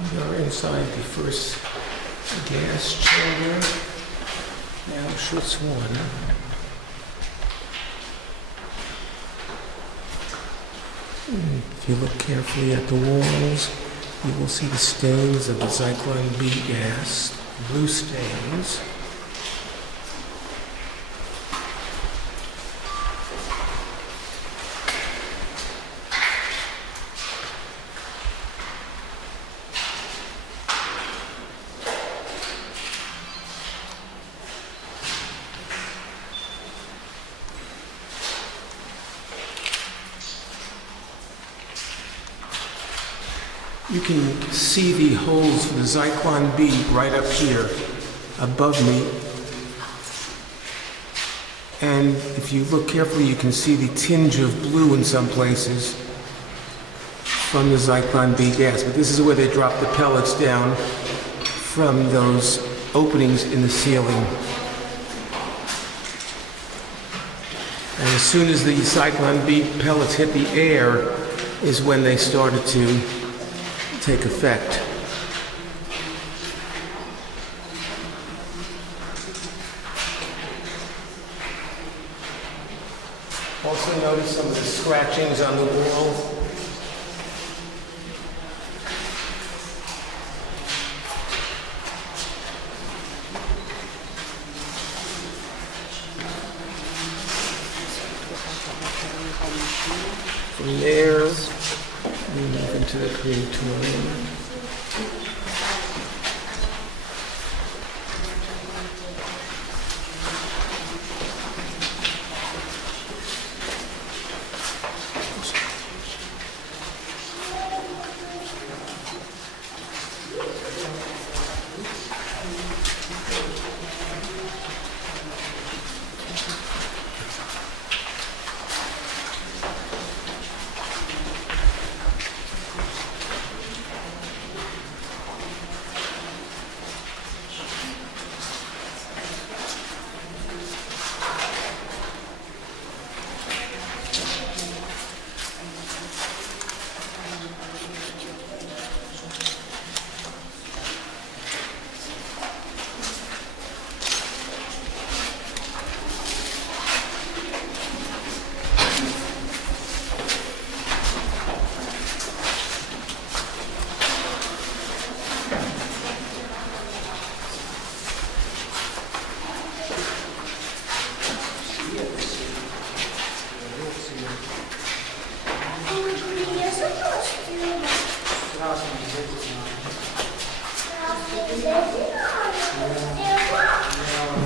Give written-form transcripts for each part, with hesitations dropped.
We are inside the first gas chamber, Auschwitz I. If you look carefully at the walls, you will see the stains of the Zyklon B gas, blue stains. You can see the holes for the Zyklon B right up here above me. And if you look carefully, you can see the tinge of blue in some places from the Zyklon B gas. But this is where they drop the pellets down from those openings in the ceiling. And as soon as the Zyklon B pellets hit the air is when they started to take effect. Also notice some of the scratchings on the wall. From there, we move into the crematorium.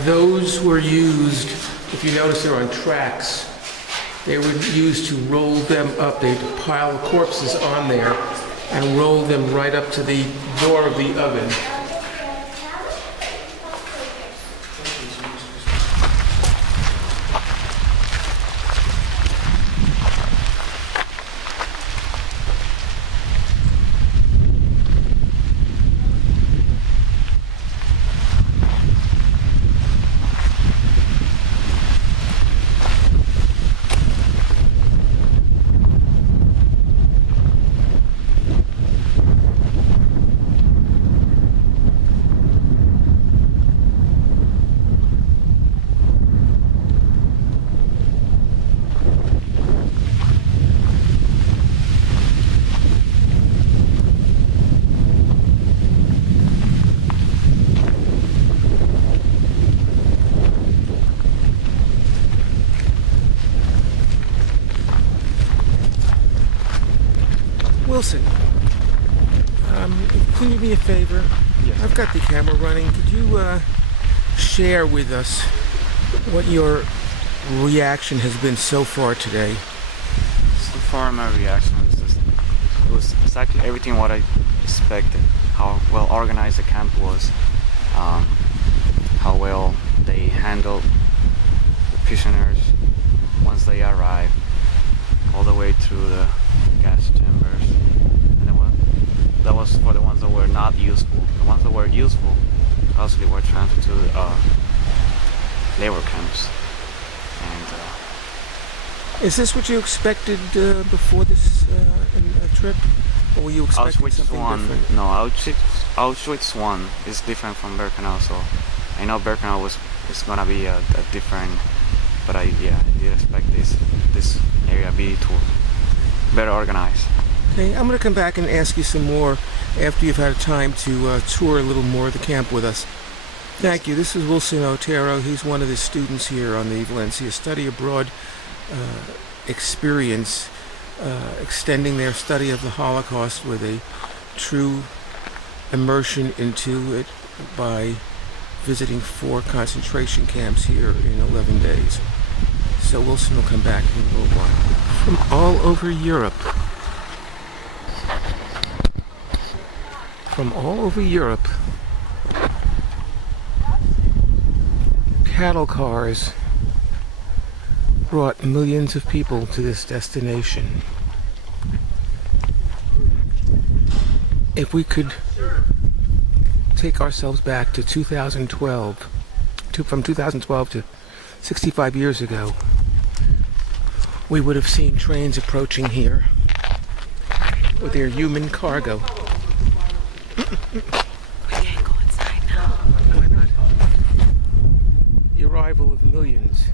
Those were used, if you notice they're on tracks, they were used to roll them up. They'd pile corpses on there and roll them right up to the door of the oven. Wilson, can you do me a favor? Yes. I've got the camera running. Could you share with us what your reaction has been so far today? So far, my reaction was just, it was exactly everything what I expected. How well organized the camp was, how well they handled the prisoners once they arrived, all the way through the gas chambers. And then that was for the ones that were not useful. The ones that were useful obviously were transferred to labor camps. And is this what you expected before this trip? Or were you expecting Auschwitz something I. different? No, Auschwitz I is different from Birkenau. So I know Birkenau is gonna be a different, but I did expect this area be to better organized. Okay, I'm going to come back and ask you some more after you've had time to tour a little more of the camp with us. Thank you. This is Wilson Otero. He's one of the students here on the Valencia Study Abroad experience, extending their study of the Holocaust with a true immersion into it by visiting 4 concentration camps here in 11 days. So Wilson will come back in a little while. From all over Europe. From all over Europe, cattle cars brought millions of people to this destination. If we could take ourselves back to 2012, from 2012 to 65 years ago, we would have seen trains approaching here with their human cargo. We can't go inside now. Why not? The arrival of millions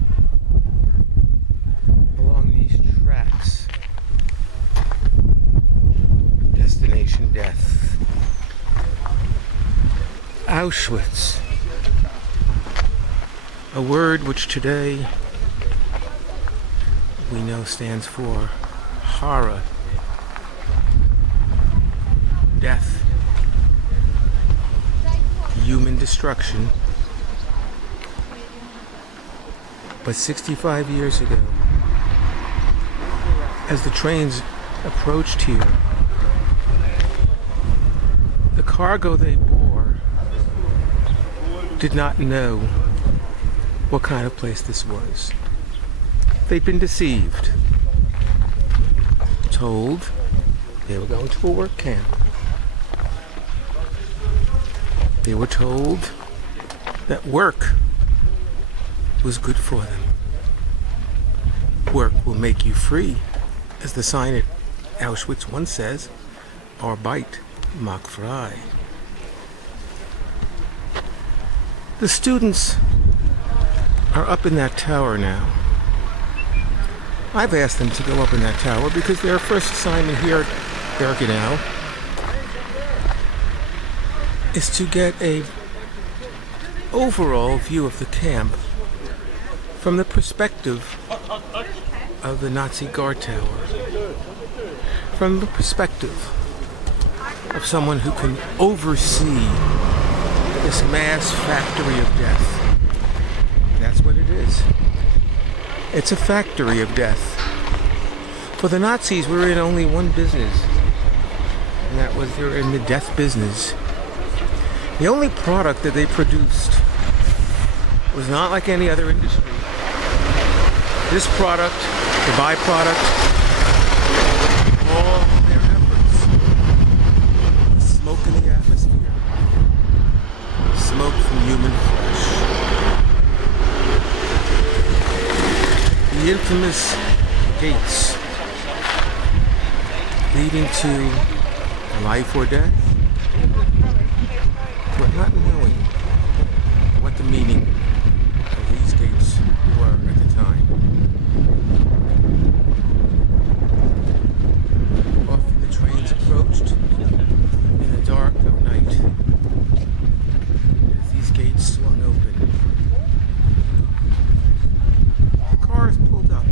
along these tracks. Destination death. Auschwitz. A word which today we know stands for horror, death, human destruction. But 65 years ago, as the trains approached here, the cargo they bore did not know what kind of place this was. They'd been deceived, told they were going to a work camp. They were told that work was good for them. Work will make you free, as the sign at Auschwitz once says, Arbeit macht frei. The students are up in that tower now. I've asked them to go up in that tower because their first assignment here at Birkenau is to get a overall view of the camp from the perspective of the Nazi guard tower, from the perspective of someone who can oversee this mass factory of death. That's what it is. It's a factory of death. For the Nazis, we were in only one business, and that was they were in the death business. The only product that they produced was not like any other industry. This product, the byproduct, all their efforts, smoke in the atmosphere, smoke from human flesh. The infamous gates leading to life or death, but not knowing what the meaning of these gates were at the time. Often the trains approached in the dark of night as these gates swung open. The cars pulled up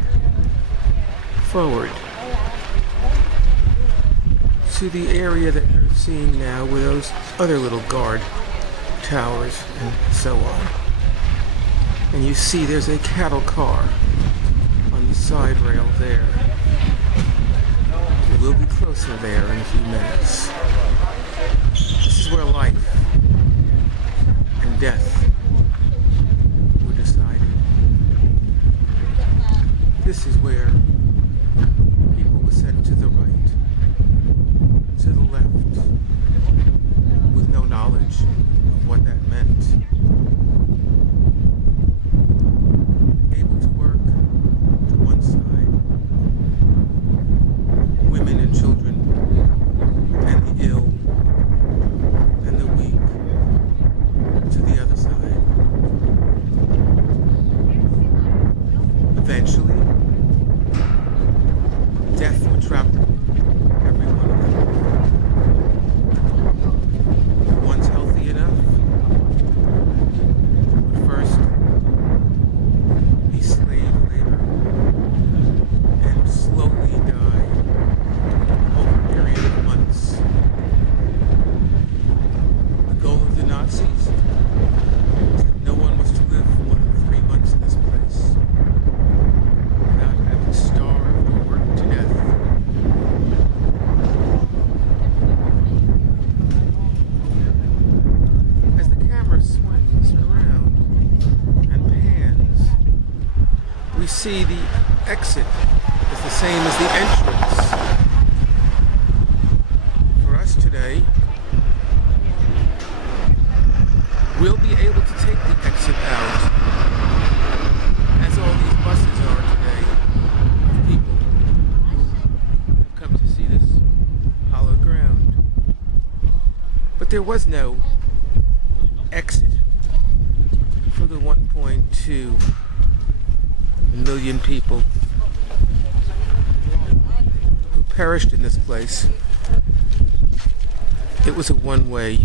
forward to the area that you're seeing now with those other little guard towers and so on. And you see there's a cattle car on the side rail there. We'll be closer there in a few minutes. This is where life and death were decided. This is where people were sent to the right, to the left, with no knowledge of what that meant. Able to work to one side, women and children eventually, death would trap every one of them. The ones healthy enough would first be slave labor and slowly die over a period of months. The goal of the Nazis was that no one was to live more than 3 months in this place without having starved or worked to death. As the camera swings around and pans, we see the exit is the same as the entrance. For us today, we'll be able to take the exit out, as all these buses are today, of people who have come to see this hallowed ground. But there was no exit for the 1.2 million people who perished in this place. It was a one-way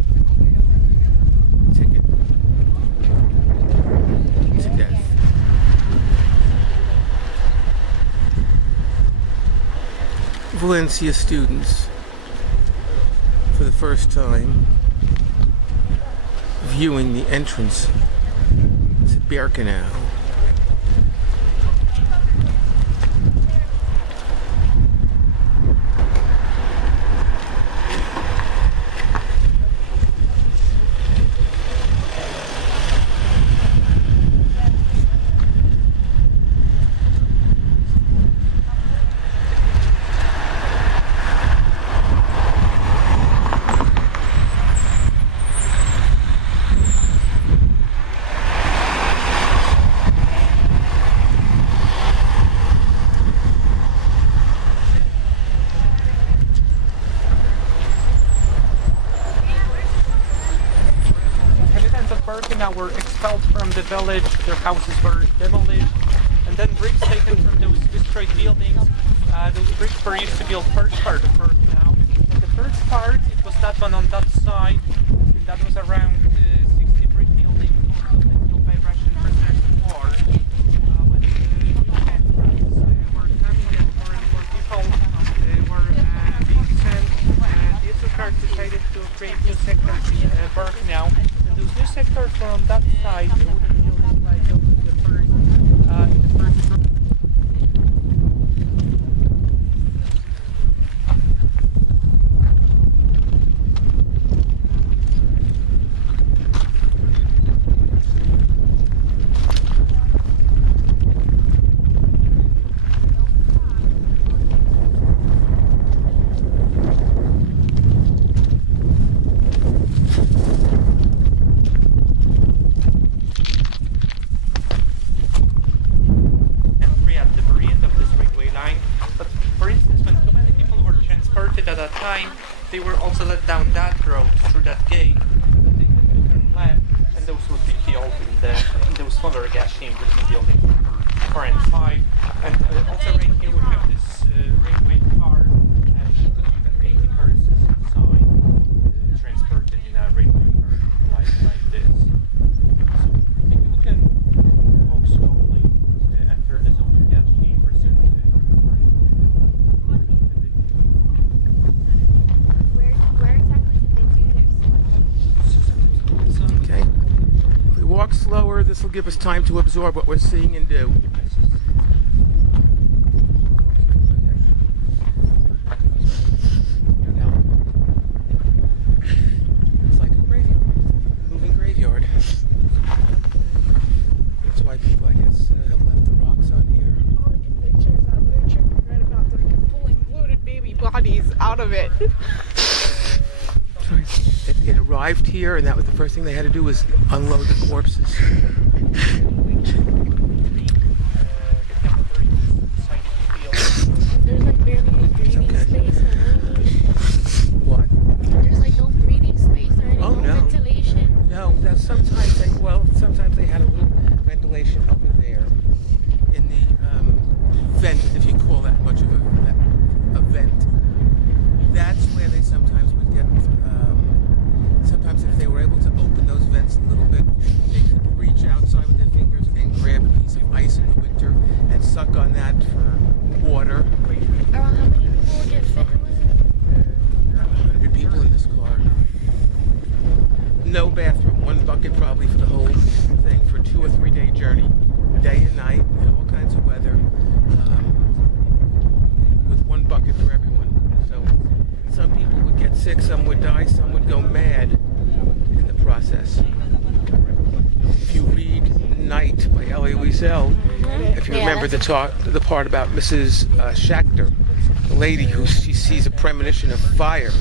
ticket to death. Valencia students, for the first time, viewing the entrance to Birkenau. Were expelled from the village, their houses were demolished, and then bricks taken from those destroyed buildings. Those bricks were used to build first part of Birkenau. And the first part, it was that one on that side, and that was around 60 brick buildings, most of them built by Russian prisoners of war. When the Germans were coming and more and more people were being sent, the Israel decided to create new sectors in Birkenau. Those new sectors from that side, the wooden buildings like those in the first they were also let down that road through that gate, and they had to turn left, and those would be killed in those smaller gas chambers in buildings number 4 and 5. And also right here we have this railway car, and could be even 80 persons inside, transported in a railway car like this. So maybe we can walk slowly, enter the zone of gas chambers and walk slower, this will give us time to absorb what we're seeing and do. It's like a graveyard, moving graveyard. That's why people, I guess, have left the rocks on here. All the pictures that literature read about them pulling bloated baby bodies out of it. It arrived here, and that was the first thing they had to do was unload the corpses. There's like barely any breathing space. What? There's like no breathing space or any ventilation. No, sometimes they had a little ventilation over there in the that for water. Around how many people will get fit in one? About 100 people in this car. No bathroom, one bucket probably for the whole thing for 2 or 3 day journey, day and night, in all kinds of weather, with one bucket for everyone. So some people would get sick, some would die, some would go mad in the process. If you read Night by Elie Wiesel, if you remember the part about Mrs. Schachter, the lady who she sees a premonition of fire,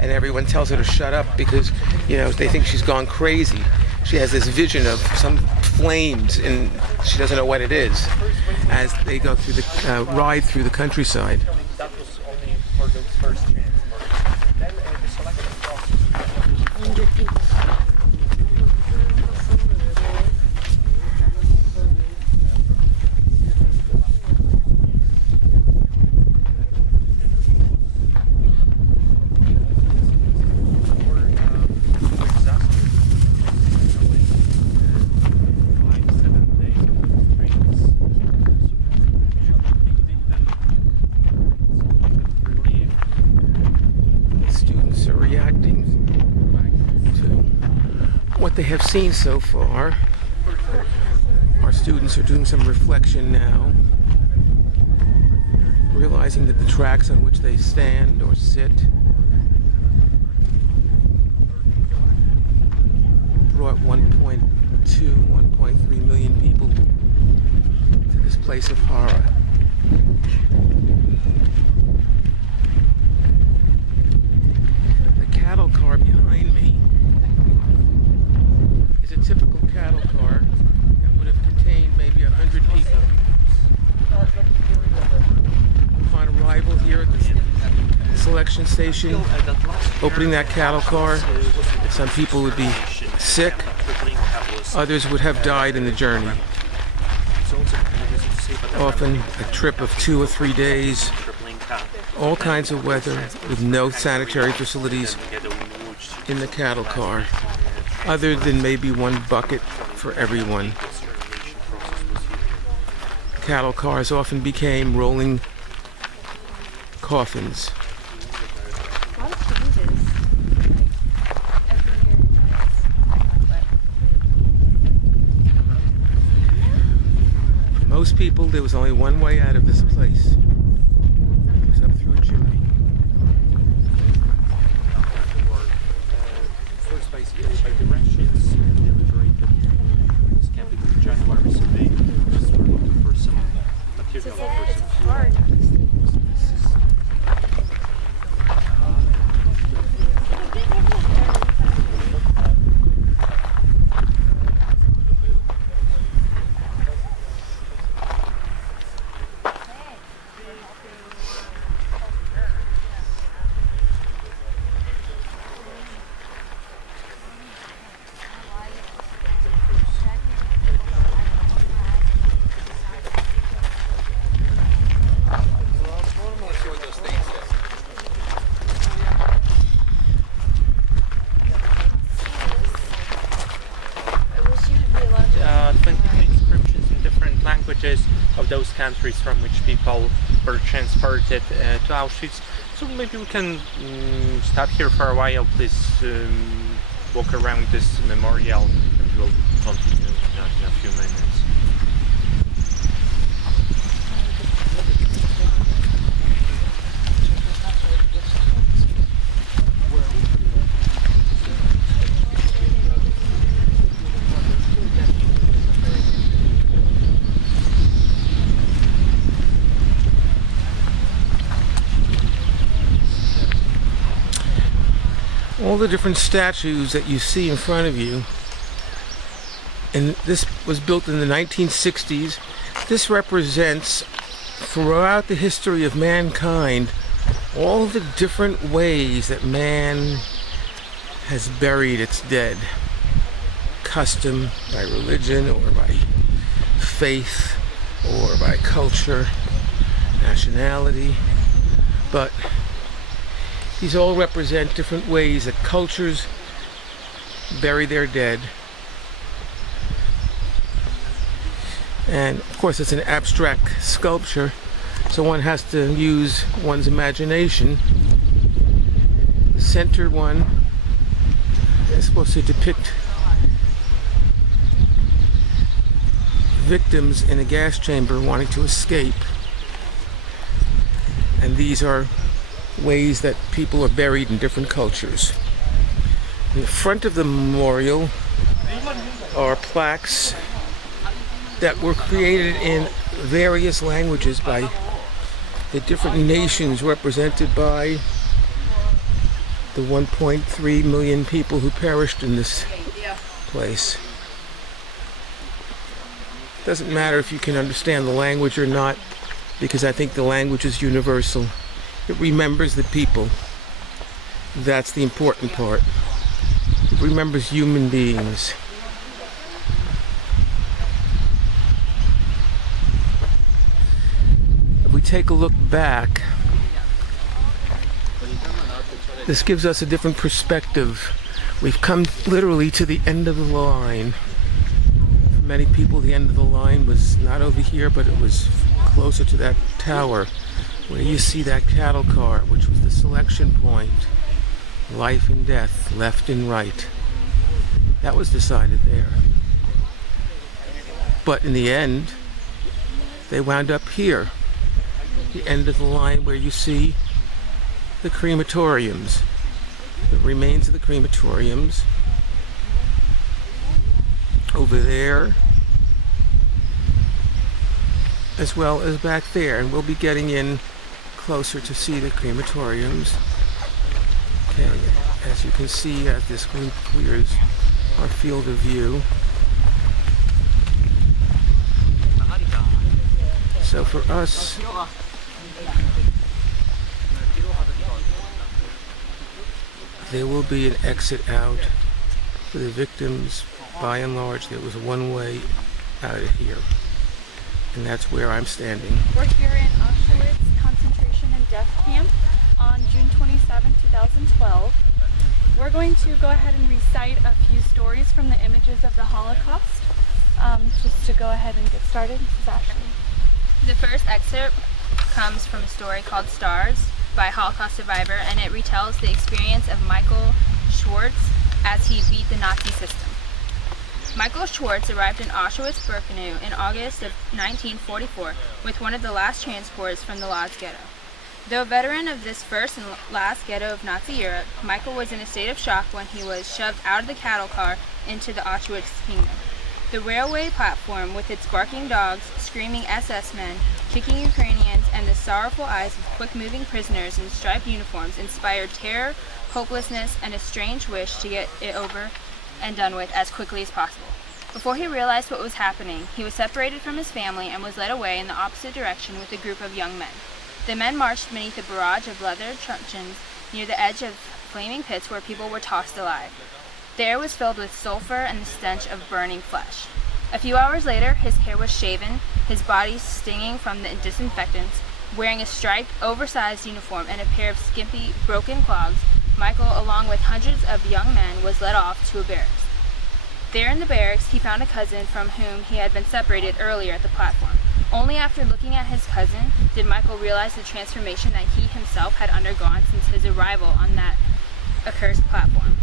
and everyone tells her to shut up because, they think she's gone crazy. She has this vision of some flames, and she doesn't know what it is, as they go through the ride through the countryside. That was only for those first transports. Then the selection process. 100 people. They have seen so far. Our students are doing some reflection now, realizing that the tracks on which they stand or sit brought 1.2, 1.3 million people to this place of horror. The cattle car behind me is a typical cattle car that would have contained maybe 100 people. Upon arrival here at the selection station, opening that cattle car, some people would be sick, others would have died in the journey. Often a trip of 2 or 3 days, all kinds of weather with no sanitary facilities in the cattle car, other than maybe one bucket for everyone. Cattle cars often became rolling coffins. A lot of changes. Most people, there was only one way out of this place. It was up through a chimney. First by directions deliberated. This can be the January survey. Just we're looking for some material for some hard. of those countries from which people were transported to Auschwitz. So maybe we can stop here for a while. Please walk around this memorial and we'll continue in a few minutes. All the different statues that you see in front of you, and this was built in the 1960s. This represents, throughout the history of mankind, all the different ways that man has buried its dead. Custom, by religion, or by faith, or by culture, nationality. But these all represent different ways that cultures bury their dead. And of course it's an abstract sculpture, so one has to use one's imagination. The center one is supposed to depict victims in a gas chamber wanting to escape. And these are ways that people are buried in different cultures. In the front of the memorial are plaques that were created in various languages by the different nations represented by the 1.3 million people who perished in this place. Doesn't matter if you can understand the language or not, because I think the language is universal. It remembers the people. That's the important part. It remembers human beings. If we take a look back, this gives us a different perspective. We've come literally to the end of the line. For many people, the end of the line was not over here, but it was closer to that tower where you see that cattle car, which was the selection point. Life and death, left and right. That was decided there. But in the end, they wound up here. The end of the line where you see the crematoriums, the remains of the crematoriums. Over there, as well as back there, and we'll be getting in closer to see the crematoriums. Okay, as you can see, as this screen clears our field of view. So for us, there will be an exit out for the victims. By and large, there was one way out of here. And that's where I'm standing. We're here in Auschwitz concentration and death camp on June 27, 2012. We're going to go ahead and recite a few stories from the images of the Holocaust. Just to go ahead and get started. This is Ashley. The first excerpt comes from a story called Stars by a Holocaust survivor, and it retells the experience of Michael Schwartz as he beat the Nazi system. Michael Schwartz arrived in Auschwitz-Birkenau in August of 1944 with one of the last transports from the Lodz ghetto. Though a veteran of this first and last ghetto of Nazi Europe, Michael was in a state of shock when he was shoved out of the cattle car into the Auschwitz kingdom. The railway platform, with its barking dogs, screaming SS men, kicking Ukrainians, and the sorrowful eyes of quick-moving prisoners in striped uniforms, inspired terror, hopelessness, and a strange wish to get it over and done with as quickly as possible. Before he realized what was happening, he was separated from his family and was led away in the opposite direction with a group of young men. The men marched beneath a barrage of leather truncheons near the edge of flaming pits where people were tossed alive. The air was filled with sulfur and the stench of burning flesh. A few hours later, his hair was shaven, his body stinging from the disinfectants. Wearing a striped, oversized uniform and a pair of skimpy, broken clogs, Michael, along with hundreds of young men, was led off to a barracks. There in the barracks, he found a cousin from whom he had been separated earlier at the platform. Only after looking at his cousin did Michael realize the transformation that he himself had undergone since his arrival on that accursed platform.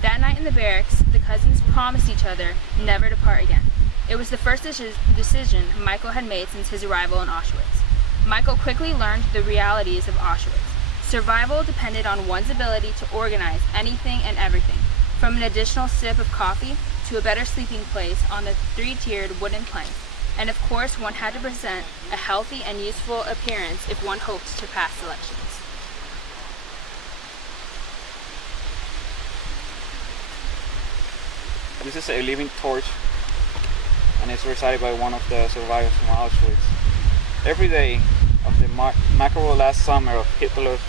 That night in the barracks, the cousins promised each other never to part again. It was the first decision Michael had made since his arrival in Auschwitz. Michael quickly learned the realities of Auschwitz. Survival depended on one's ability to organize anything and everything, from an additional sip of coffee to a better sleeping place on the three-tiered wooden planks. And of course, one had to present a healthy and useful appearance if one hoped to pass selections. This is a living torch, and it's recited by one of the survivors from Auschwitz. Every day of the macabre last summer of Hitler's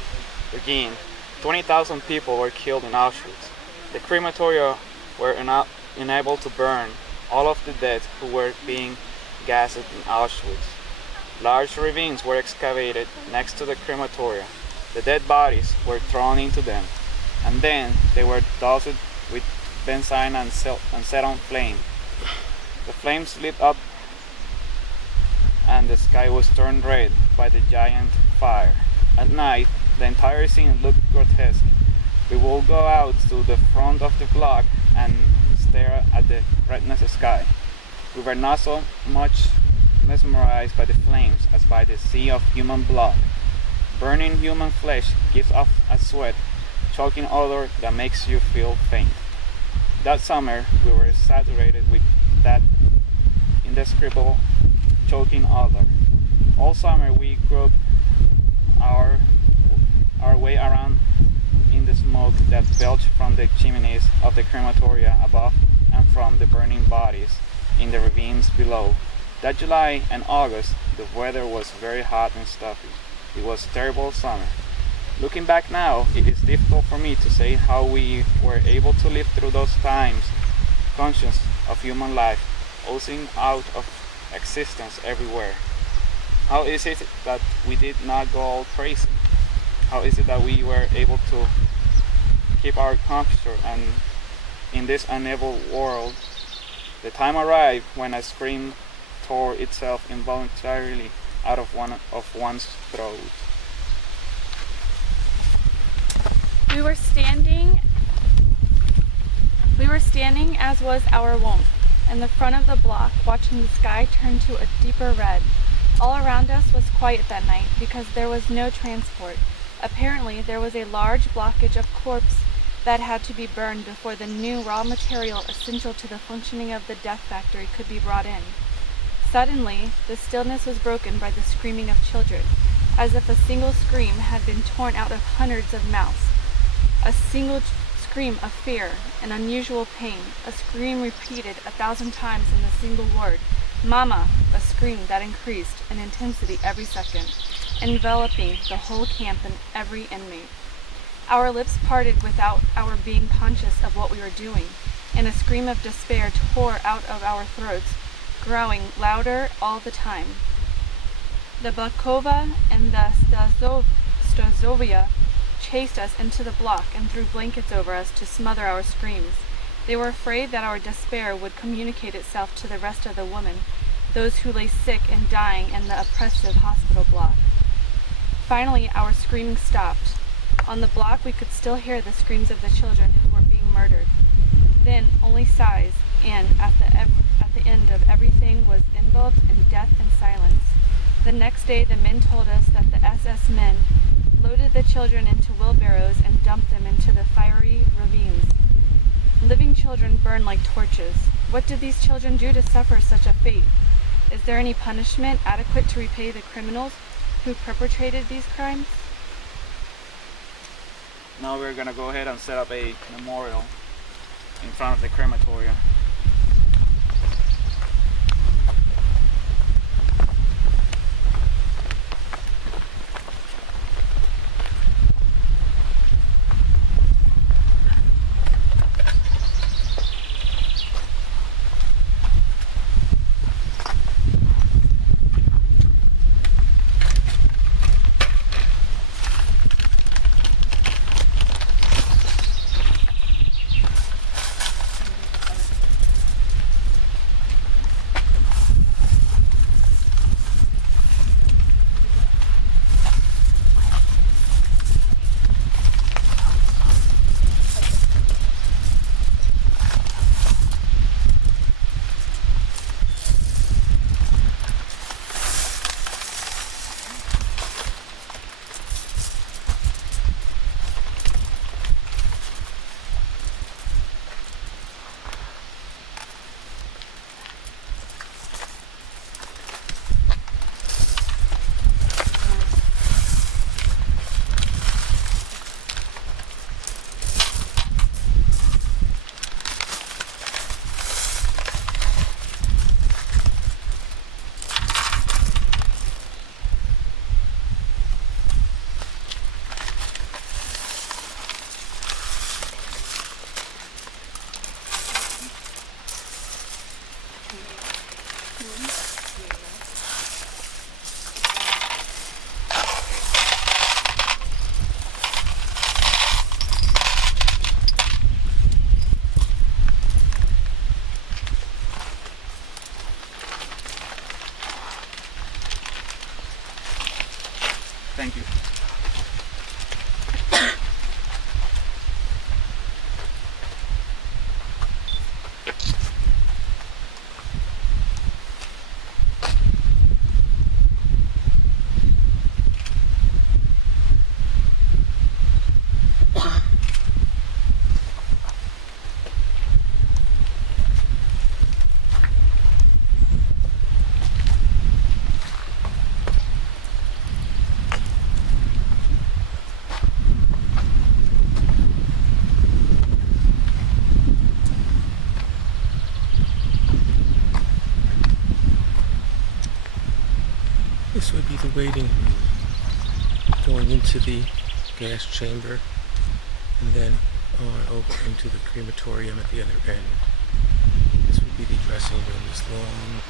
regime, 20,000 people were killed in Auschwitz. The crematoria were unable to burn all of the dead who were being gassed in Auschwitz. Large ravines were excavated next to the crematoria. The dead bodies were thrown into them, and then they were doused with benzene and set on flame. The flames lit up and the sky was turned red by the giant fire. At night, the entire scene looked grotesque. We would go out to the front of the block and stare at the redness sky. We were not so much mesmerized by the flames as by the sea of human blood. Burning human flesh gives off a sweat, choking odor that makes you feel faint. That summer, we were saturated with that indescribable choking odor. All summer, we groped our way around in the smoke that belched from the chimneys of the crematoria above and from the burning bodies in the ravines below. That July and August, the weather was very hot and stuffy. It was a terrible summer. Looking back now, it is difficult for me to say how we were able to live through those times, conscious of human life, oozing out of existence everywhere. How is it that we did not go all crazy? How is it that we were able to keep our composure and in this unable world? The time arrived when a scream tore itself involuntarily out of one's throat. We were standing, as was our wont, in the front of the block, watching the sky turn to a deeper red. All around us was quiet that night because there was no transport. Apparently, there was a large blockage of corpse that had to be burned before the new raw material essential to the functioning of the death factory could be brought in. Suddenly, the stillness was broken by the screaming of children, as if a single scream had been torn out of hundreds of mouths. A single scream of fear and unusual pain, a scream repeated 1,000 times in a single word, "Mama," a scream that increased in intensity every second, enveloping the whole camp and every inmate. Our lips parted without our being conscious of what we were doing, and a scream of despair tore out of our throats, growing louder all the time. The Bakova and the Stazovia chased us into the block and threw blankets over us to smother our screams. They were afraid that our despair would communicate itself to the rest of the women, those who lay sick and dying in the oppressive hospital block. Finally, our screaming stopped. On the block, we could still hear the screams of the children who were being murdered. Then only sighs, and at the end of everything was enveloped in death and silence. The next day, the men told us that the SS men loaded the children into wheelbarrows and dumped them into the fiery ravines. Living children burn like torches. What did these children do to suffer such a fate? Is there any punishment adequate to repay the criminals who perpetrated these crimes? Now we're gonna go ahead and set up a memorial in front of the crematoria. Thank you. This would be the waiting room going into the gas chamber and then on over into the crematorium at the other end. This would be the dressing room, this long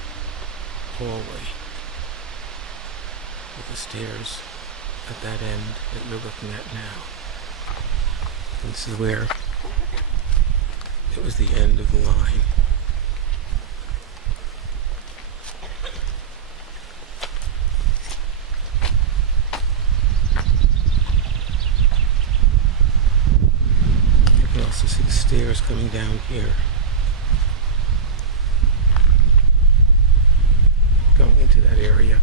hallway with the stairs at that end that you're looking at now. And this is where it was the end of the line. You can also see the stairs coming down here. Going into that area.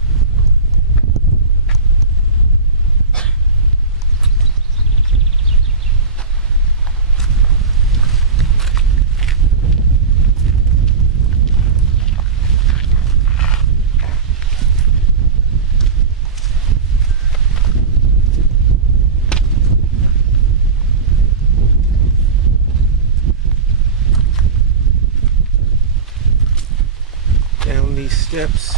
Down these steps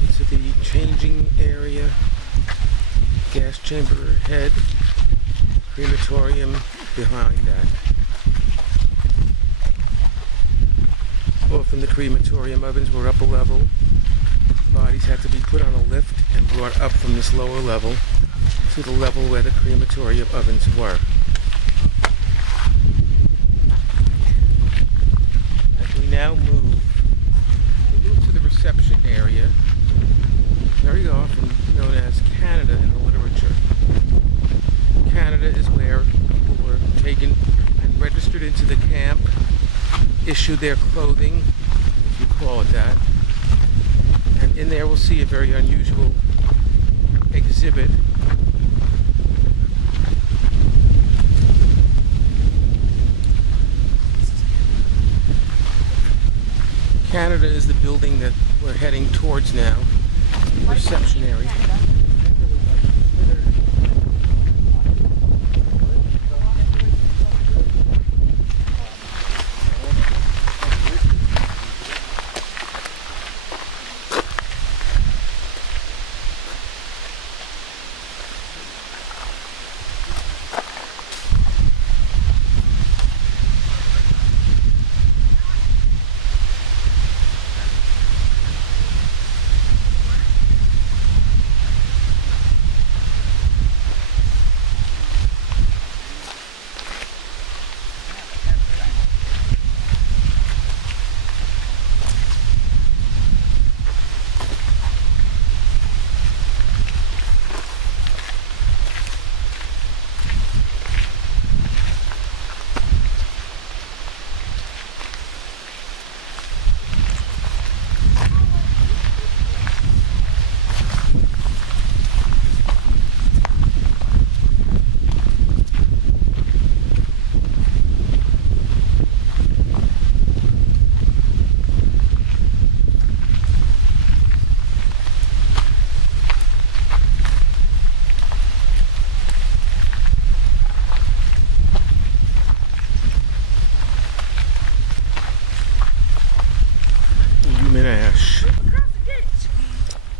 into the changing area, gas chamber ahead, crematorium behind that. Often the crematorium ovens were up a level. Bodies had to be put on a lift and brought up from this lower level to the level where the crematorium ovens were. As we now move to the reception area, very often known as Canada in the literature. Canada is where people were taken and registered into the camp, issued their clothing, if you call it that, and in there we'll see a very unusual exhibit. Canada is the building that we're heading towards now, the reception area.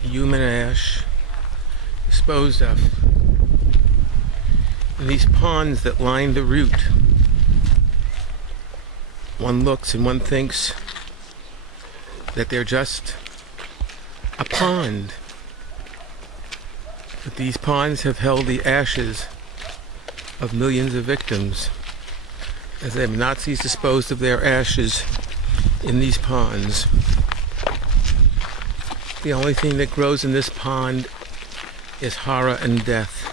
Human ash disposed of in these ponds that line the route. One looks and one thinks that they're just a pond, but these ponds have held the ashes of millions of victims as the Nazis disposed of their ashes in these ponds. The only thing that grows in this pond is horror and death.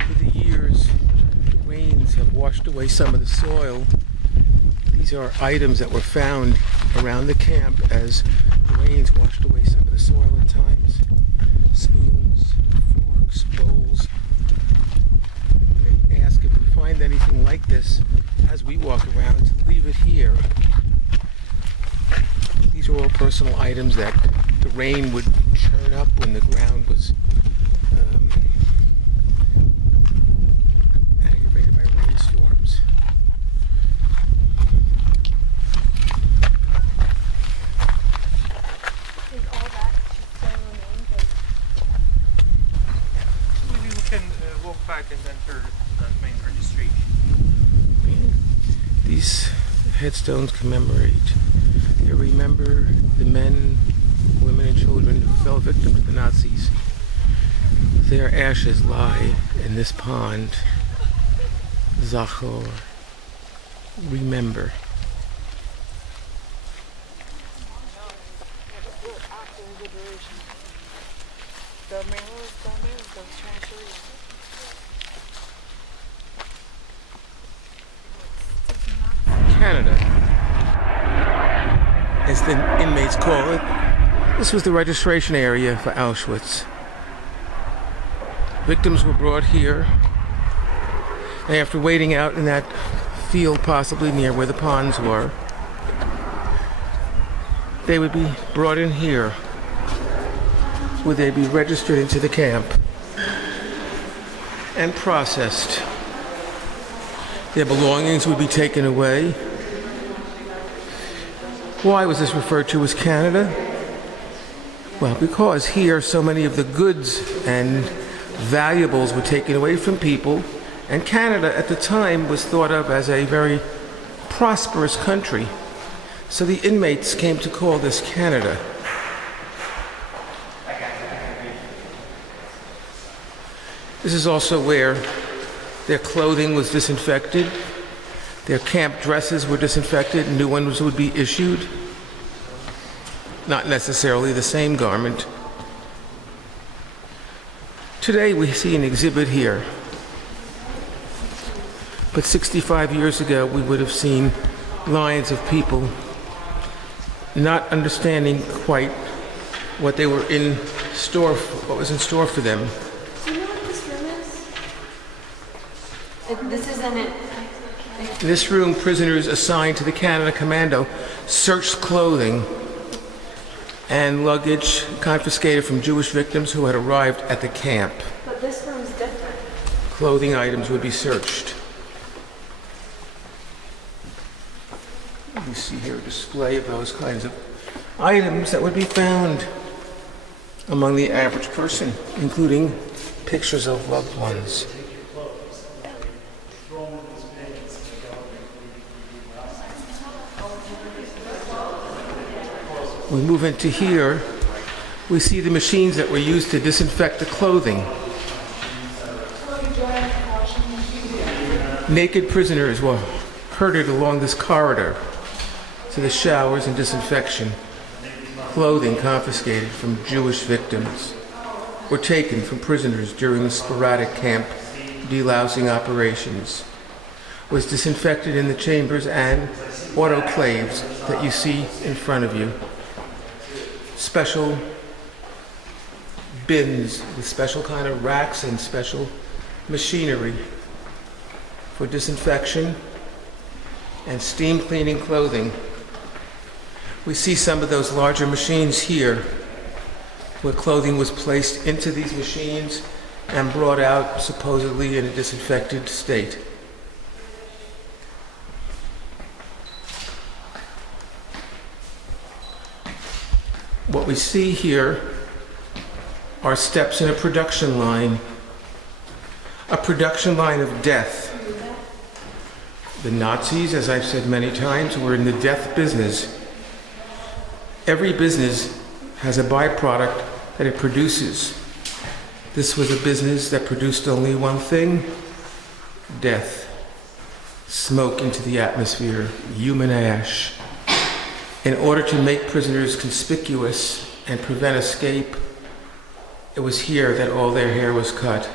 Over the years, the rains have washed away some of the soil. These are items that were found around the camp as the rains washed away some of the soil at times. Spoons, forks, bowls. And they ask if we find anything like this as we walk around to leave it here. These are all personal items that the rain would churn up when the ground was aggravated by rainstorms. Is all that still remains? Maybe we can walk back and enter that main registration. These headstones commemorate, they remember the men, women, and children who fell victim to the Nazis. Their ashes lie in this pond. Zachor, remember. Canada, as the inmates call it. This was the registration area for Auschwitz. Victims were brought here, and after waiting out in that field, possibly near where the ponds were, they would be brought in here, where they'd be registered into the camp and processed. Their belongings would be taken away. Why was this referred to as Canada? Well, because here so many of the goods and valuables were taken away from people, and Canada at the time was thought of as a very prosperous country. So the inmates came to call this Canada. This is also where their clothing was disinfected. Their camp dresses were disinfected, new ones would be issued. Not necessarily the same garment. Today we see an exhibit here. But 65 years ago we would have seen lines of people not understanding quite what they were in store, what was in store for them. Do you know what this room is? This isn't it. In this room, prisoners assigned to the Canada Commando searched clothing and luggage confiscated from Jewish victims who had arrived at the camp. But this room's different. Clothing items would be searched. You see here a display of those kinds of items that would be found among the average person, including pictures of loved ones. We move into here, we see the machines that were used to disinfect the clothing. Naked prisoners were herded along this corridor to the showers and disinfection. Clothing confiscated from Jewish victims were taken from prisoners during the sporadic camp delousing operations, was disinfected in the chambers and autoclaves that you see in front of you. Special bins with special kind of racks and special machinery for disinfection and steam cleaning clothing. We see some of those larger machines here where clothing was placed into these machines and brought out supposedly in a disinfected state. What we see here are steps in a production line of death. The Nazis, as I've said many times, were in the death business. Every business has a byproduct that it produces. This was a business that produced only one thing: death. Smoke into the atmosphere, human ash. In order to make prisoners conspicuous and prevent escape, it was here that all their hair was cut.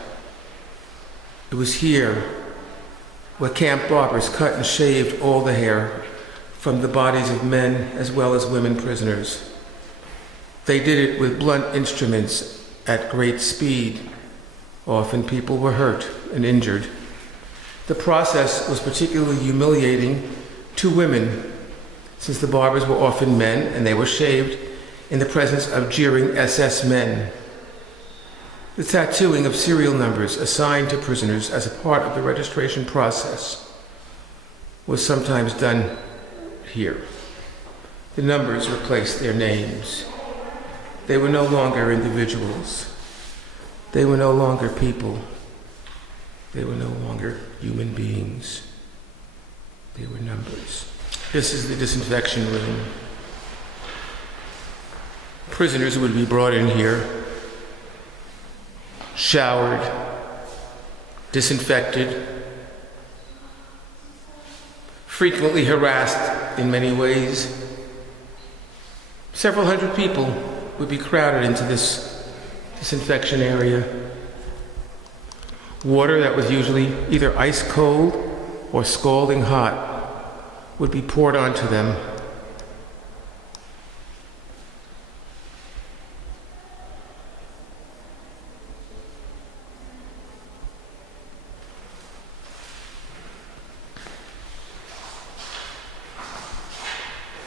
It was here where camp barbers cut and shaved all the hair from the bodies of men as well as women prisoners. They did it with blunt instruments at great speed. Often people were hurt and injured. The process was particularly humiliating to women, since the barbers were often men and they were shaved in the presence of jeering SS men. The tattooing of serial numbers assigned to prisoners as a part of the registration process was sometimes done here. The numbers replaced their names. They were no longer individuals. They were no longer people. They were no longer human beings. They were numbers. This is the disinfection room. Prisoners would be brought in here, showered, disinfected, frequently harassed in many ways. Several hundred people would be crowded into this disinfection area. Water that was usually either ice cold or scalding hot would be poured onto them.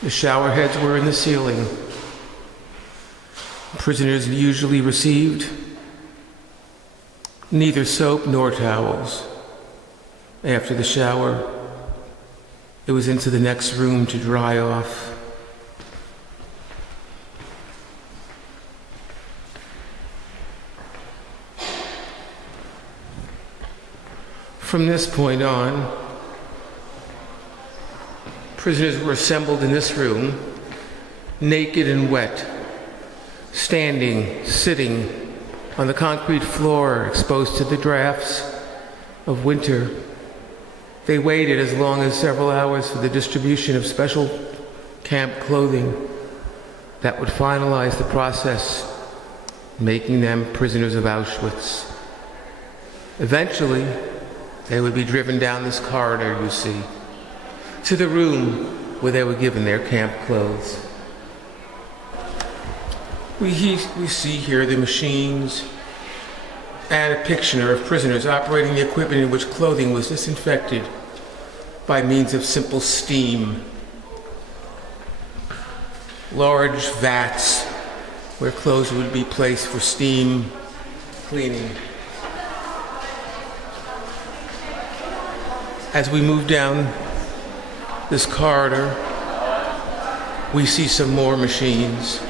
The shower heads were in the ceiling. Prisoners usually received neither soap nor towels. After the shower, it was into the next room to dry off. From this point on, prisoners were assembled in this room, naked and wet, standing, sitting on the concrete floor, exposed to the drafts of winter. They waited as long as several hours for the distribution of special camp clothing that would finalize the process, making them prisoners of Auschwitz. Eventually, they would be driven down this corridor you see, to the room where they were given their camp clothes. We see here the machines and a picture of prisoners operating the equipment in which clothing was disinfected by means of simple steam. Large vats where clothes would be placed for steam cleaning. As we move down this corridor, we see some more machines.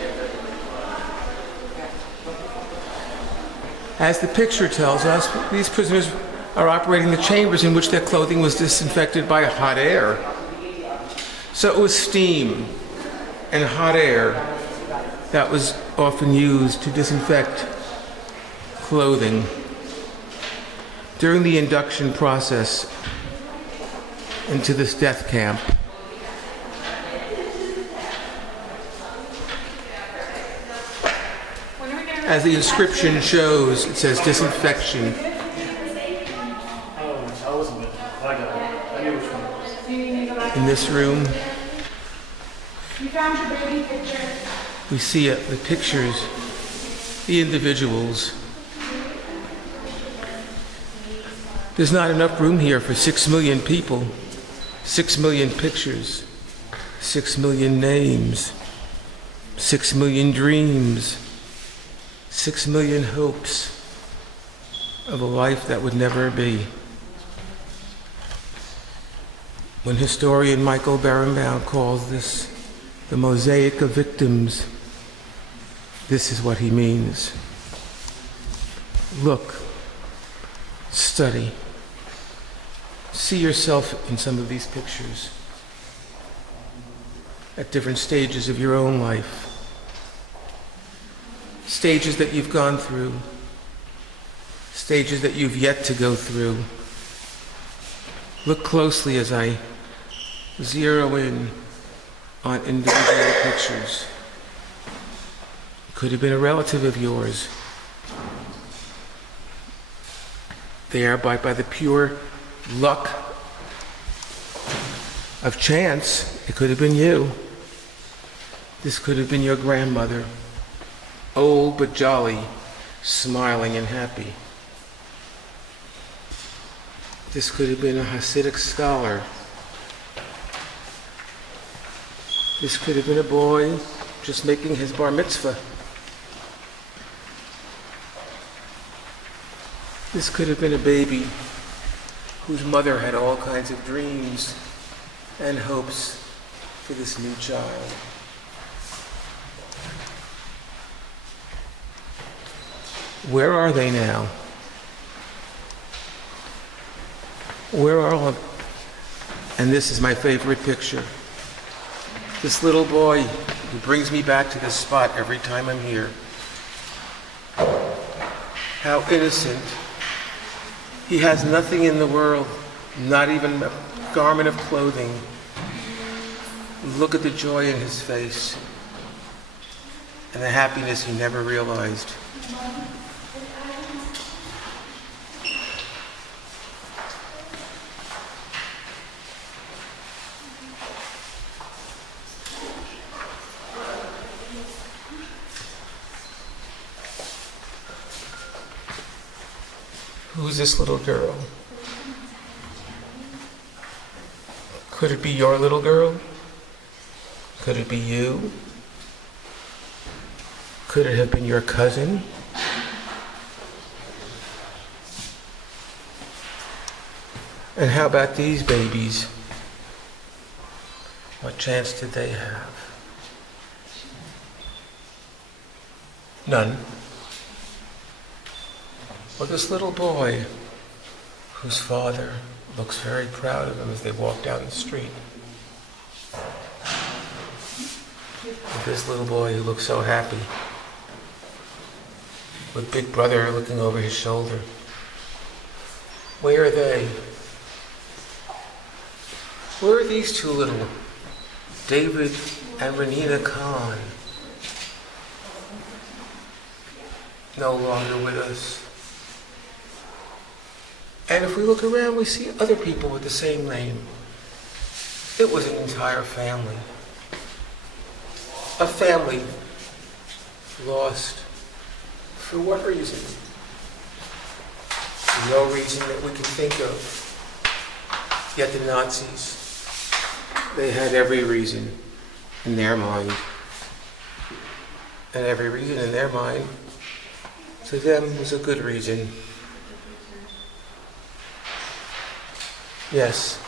As the picture tells us, these prisoners are operating the chambers in which their clothing was disinfected by hot air. So it was steam and hot air that was often used to disinfect clothing. During the induction process into this death camp, as the inscription shows, it says disinfection. In this room, we see the pictures, the individuals. There's not enough room here for 6 million people, 6 million pictures, 6 million names, 6 million dreams, 6 million hopes of a life that would never be. When historian Michael Berenbaum calls this the mosaic of victims, this is what he means. Look, study, see yourself in some of these pictures at different stages of your own life. Stages that you've gone through, stages that you've yet to go through. Look closely as I zero in on individual pictures. Could have been a relative of yours. There, by the pure luck of chance, it could have been you. This could have been your grandmother, old but jolly, smiling and happy. This could have been a Hasidic scholar. This could have been a boy just making his bar mitzvah. This could have been a baby whose mother had all kinds of dreams and hopes for this new child. Where are they now? Where are all? And this is my favorite picture. This little boy who brings me back to this spot every time I'm here. How innocent. He has nothing in the world, not even a garment of clothing. Look at the joy in his face and the happiness he never realized. Who's this little girl? Could it be your little girl? Could it be you? Could it have been your cousin? And how about these babies? What chance did they have? None. Well, this little boy, whose father looks very proud of him as they walk down the street. And this little boy who looks so happy, with Big Brother looking over his shoulder. Where are they? Where are these two little, David and Renina Khan? No longer with us. And if we look around, we see other people with the same name. It was an entire family. A family lost. For what reason? For no reason that we can think of. Yet the Nazis, they had every reason in their mind. And every reason in their mind, to them, was a good reason. Yes,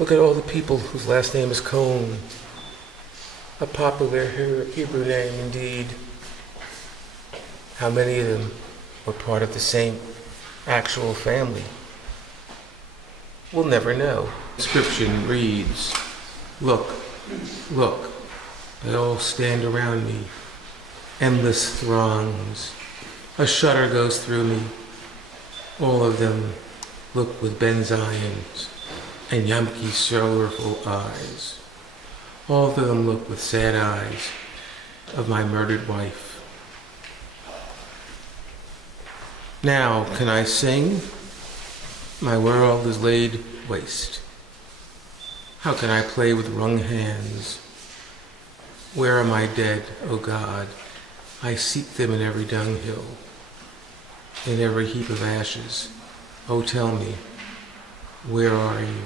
look at all the people whose last name is Cohn. A popular Hebrew name indeed. How many of them were part of the same actual family? We'll never know. The inscription reads, "Look, look, they all stand around me. Endless throngs. A shudder goes through me. All of them look with benzions and Yamki sorrowful eyes. All of them look with sad eyes of my murdered wife. Now can I sing? My world is laid waste. How can I play with wrung hands? Where are my dead, O God? I seek them in every dunghill, in every heap of ashes. Oh, tell me, where are you?"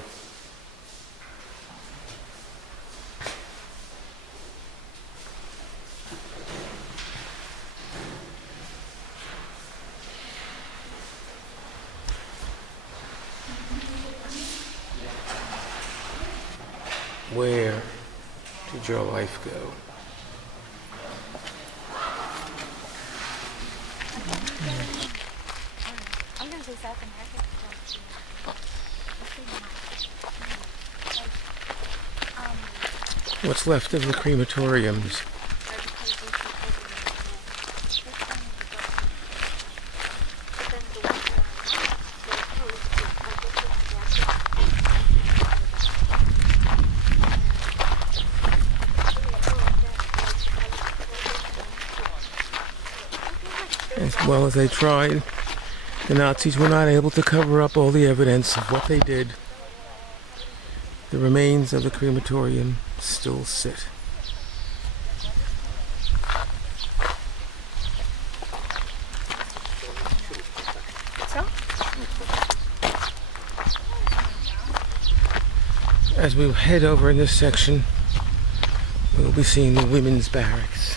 Where did your life go? I'm gonna say South America. What's left of the crematoriums? As well as they tried, the Nazis were not able to cover up all the evidence of what they did. The remains of the crematorium still sit. As we head over in this section, we'll be seeing the women's barracks.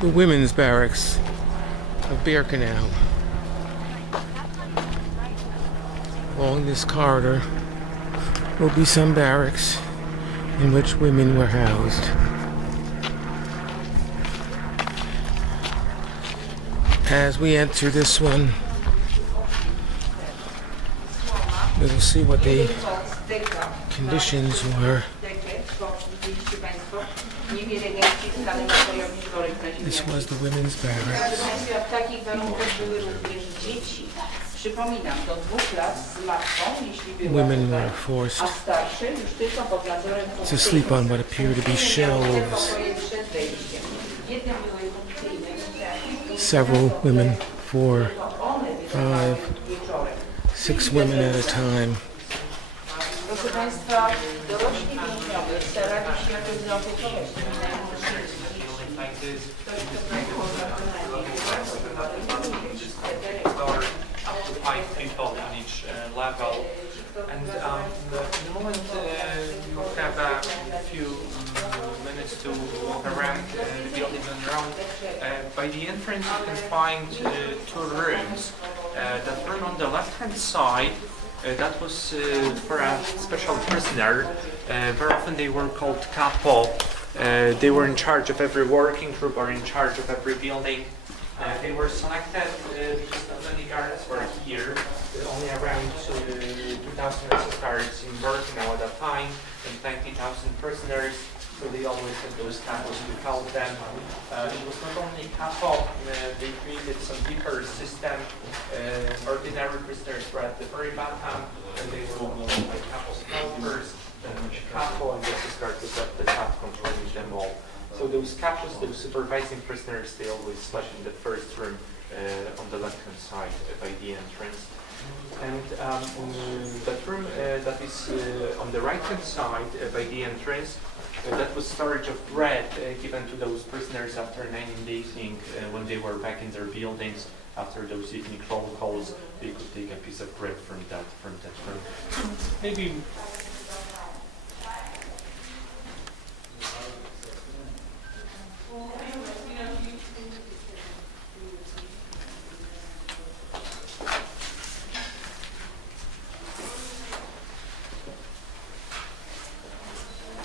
The women's barracks of Birkenau. Along this corridor will be some barracks in which women were housed. As we enter this one, we will see what the conditions were. This was the women's barracks. Women were forced to sleep on what appear to be shelves. Several women, 4, 5, 6 women at a time. Proszę Państwa, dorośli więźniowie starali się jakoś zaopiekować Five people in each level, and in the moment you have a few minutes to walk around the building on your own. By the entrance you can find 2 rooms. That room on the left-hand side, that was for a special prisoner. Very often they were called capo. They were in charge of every working group or in charge of every building. They were selected because not many guards were here. Only around 2,000 guards in Birkenau at that time and 20,000 prisoners. So they always had those capos to help them. It was not only capo, they created some deeper system. Ordinary prisoners were at the very bottom and they were known by capo's helpers. And capo and justice guard was at the top controlling them all. So those capos, those supervising prisoners, they always slept in the first room on the left-hand side by the entrance. And that room that is on the right-hand side by the entrance, that was storage of bread given to those prisoners after 19 days when they were back in their buildings. After those evening roll calls, they could take a piece of bread from that room. Maybe.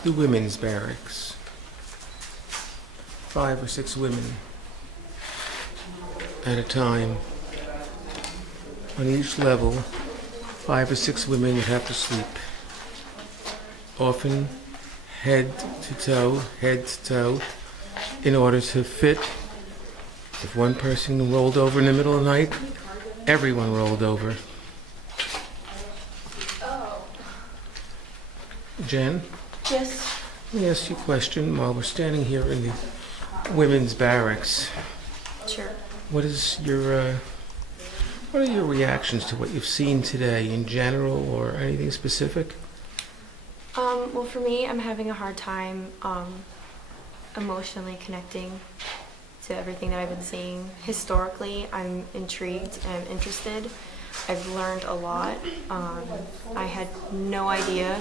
The women's barracks. 5 or 6 women at a time. On each level, 5 or 6 women would have to sleep. Often head to toe, in order to fit. If one person rolled over in the middle of the night, everyone rolled over. Jen? Yes. Let me ask you a question while we're standing here in the women's barracks. Sure. What are your reactions to what you've seen today in general or anything specific? Well, for me, I'm having a hard time emotionally connecting to everything that I've been seeing. Historically, I'm intrigued and interested. I've learned a lot. I had no idea.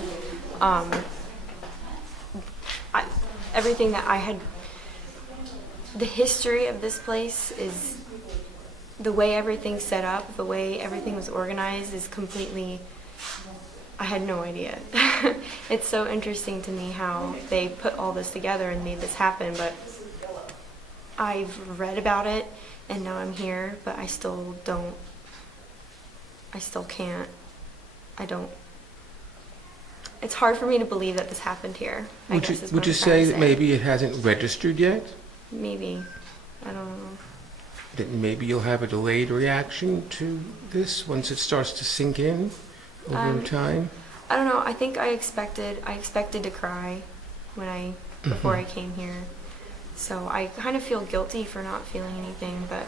Everything that I had, the history of this place is, the way everything's set up, the way everything was organized is completely, I had no idea. It's so interesting to me how they put all this together and made this happen, but I've read about it and now I'm here, but I still can't, it's hard for me to believe that this happened here. Would you say that maybe it hasn't registered yet? Maybe. I don't know. that maybe you'll have a delayed reaction to this once it starts to sink in over time? I don't know. I think I expected to cry before I came here. So I kind of feel guilty for not feeling anything, but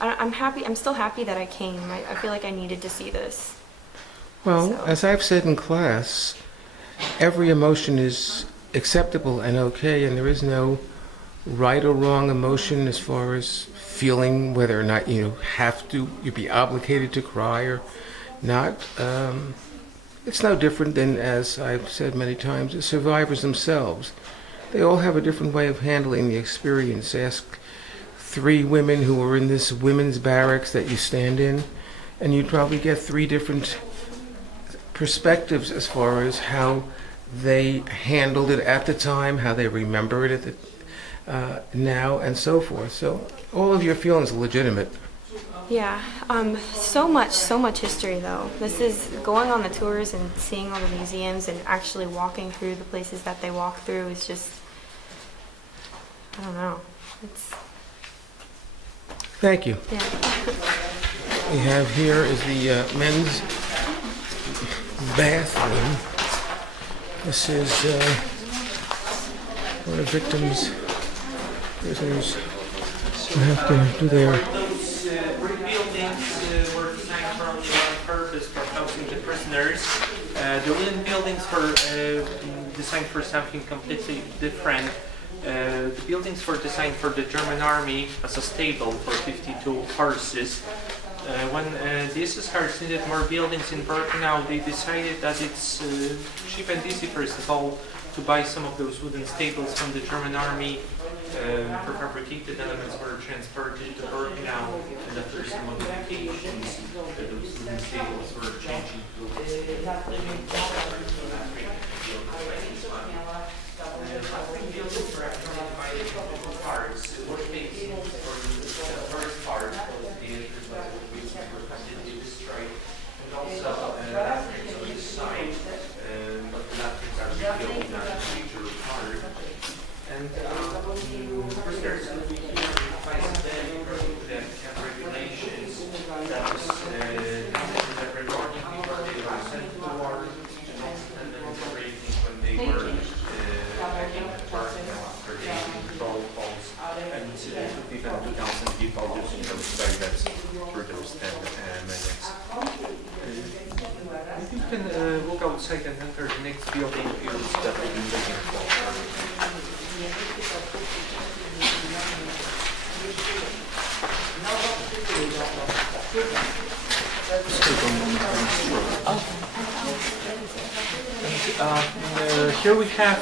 I'm happy. I'm still happy that I came. I feel like I needed to see this. Well, So- as I've said in class, every emotion is acceptable and okay, and there is no right or wrong emotion as far as feeling whether or not you'd be obligated to cry or not. It's no different than, as I've said many times, the survivors themselves. They all have a different way of handling the experience. Ask 3 women who were in this women's barracks that you stand in, and you'd probably get 3 different perspectives as far as how they handled it at the time, how they remember it now, and so forth. So all of your feelings are legitimate. Yeah, so much history though. This is going on the tours and seeing all the museums and actually walking through the places that they walk through is just, I don't know. Thank you. Yeah. We have here is the men's bathroom. This is where the victims, prisoners, have to do their... Those brick buildings were designed for only one purpose, for housing the prisoners. The wooden buildings were designed for something completely different. The buildings were designed for the German army as a stable for 52 horses. When the SSRs needed more buildings in Birkenau, they decided that it's cheap and easy, first of all, to buy some of those wooden stables from the German army. Prefabricated elements were transported to Birkenau, and after some modifications, those wooden stables were changed into living quarters. Buildings were actually divided into 2 parts. One facing for the first part was the which were completely destroyed, and also latrines on the side, but the latrines are rebuilt in a major part. And prisoners will be here request them according to the camp regulations. That was every morning before they were sent to war, and also then every evening when they were in the park after the patrol calls. And it took even 2,000 people using those toilets for those 10 minutes. You can walk outside and enter the next building fields that we've been looking for. Here we have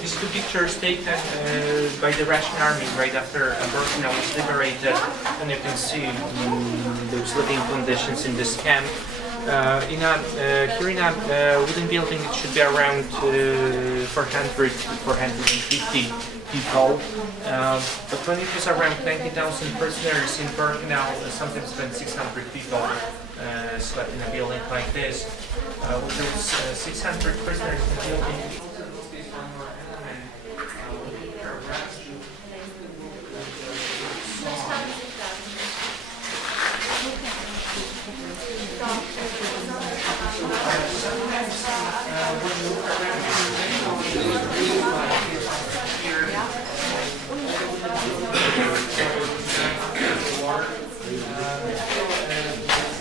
these 2 pictures taken by the Russian army right after Birkenau was liberated, and you can see those living conditions in this camp. Here in a wooden building, it should be around 400 to 450 people. But when it was around 90,000 prisoners in Birkenau, sometimes when 600 people slept in a building like this. With those 600 prisoners in the building,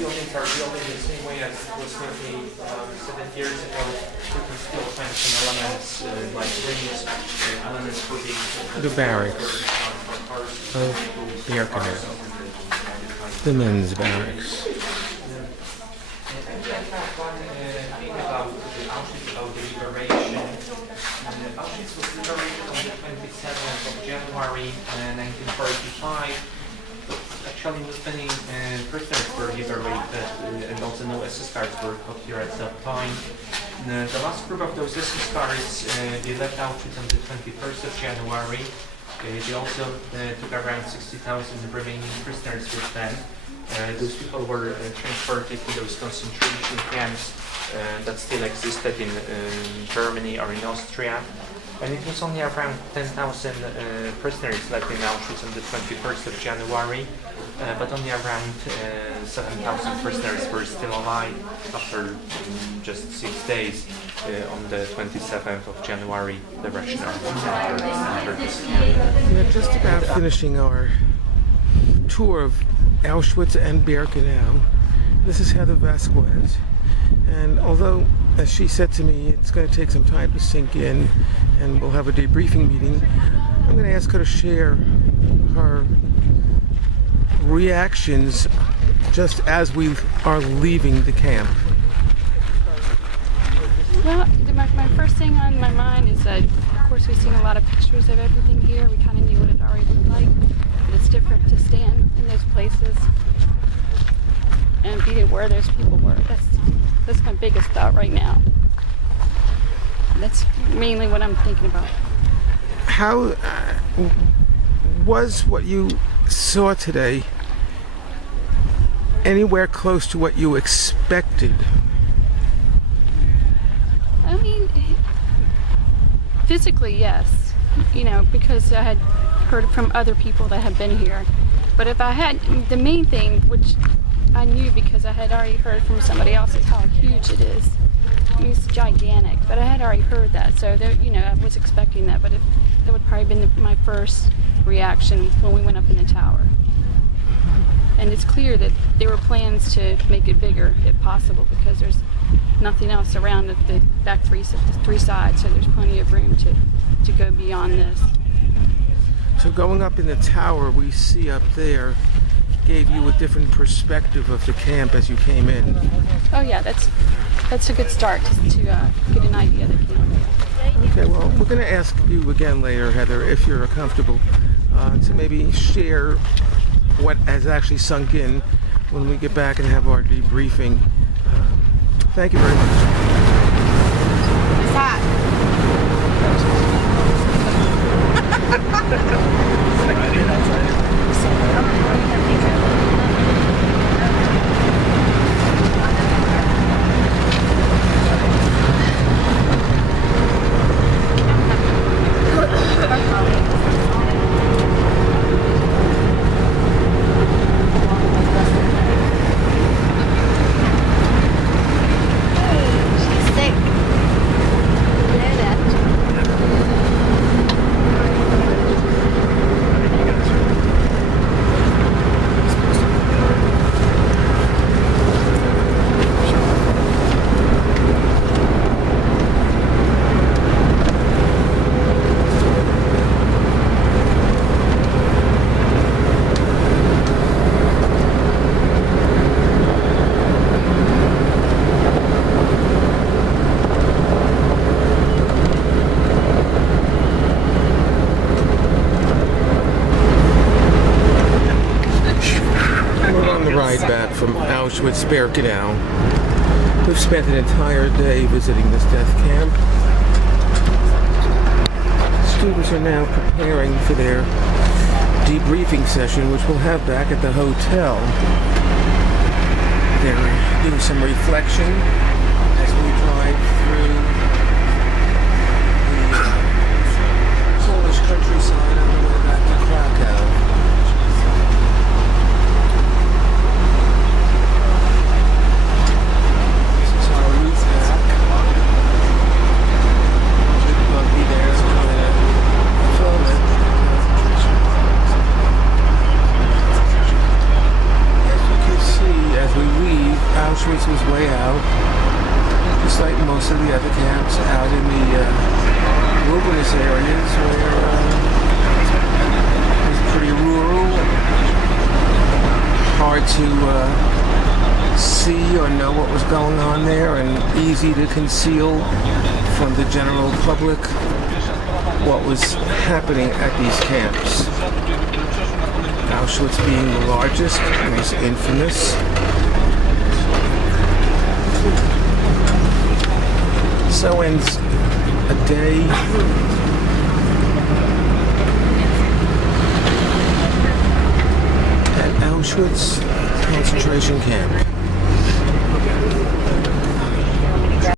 buildings are built in the same way as it was 7 years ago. You can still find some elements like rings, elements for The barracks of Birkenau. The men's barracks. One thing about Auschwitz, about the liberation. Auschwitz was liberated on the 27th of January 1945. Actually, with many prisoners were liberated, and also no SS cards were caught here at that time. The last group of those SS cards, they left Auschwitz on the 21st of January. They also took around 60,000 remaining prisoners with them. Those people were transported to those concentration camps that still existed in Germany or in Austria. And it was only around 10,000 prisoners left in Auschwitz on the 21st of January, but only around 7,000 prisoners were still alive after just 6 days. On the 27th of January, the Russian army entered this camp. We're just about finishing our tour of Auschwitz and Birkenau. This is Heather Vasquez. And although, as she said to me, it's going to take some time to sink in and we'll have a debriefing meeting, I'm going to ask her to share her reactions just as we are leaving the camp. Well, my first thing on my mind is that, of course, we've seen a lot of pictures of everything here. We kind of knew what it already looked like. But it's different to stand in those places and be where those people were. That's my biggest thought right now. That's mainly what I'm thinking about. How was what you saw today anywhere close to what you expected? I mean, physically, yes. You know, because I had heard from other people that had been here. But if I had, the main thing, which I knew because I had already heard from somebody else, is how huge it is. I mean, it's gigantic, but I had already heard that, so there, you know, I was expecting that. But that would probably been my first reaction when we went up in the tower. And it's clear that there were plans to make it bigger, if possible, because there's nothing else around the back three sides, so there's plenty of room to go beyond this. So going up in the tower we see up there gave you a different perspective of the camp as you came in. Oh yeah, that's a good start to get an idea of the camp. Okay, well, we're going to ask you again later, Heather, if you're comfortable, to maybe share what has actually sunk in when we get back and have our debriefing. Thank you very much. What's that? Back from Auschwitz Birkenau. We've spent an entire day visiting this death camp. Students are now preparing for their debriefing session, which we'll have back at the hotel. They're doing some reflection as we drive through the Polish countryside on the way back to Krakow. Auschwitz was way out, just like most of the other camps out in the wilderness areas where it was pretty rural, hard to see or know what was going on there, and easy to conceal from the general public what was happening at these camps. Auschwitz being the largest, most infamous. So ends a day at Auschwitz concentration camp.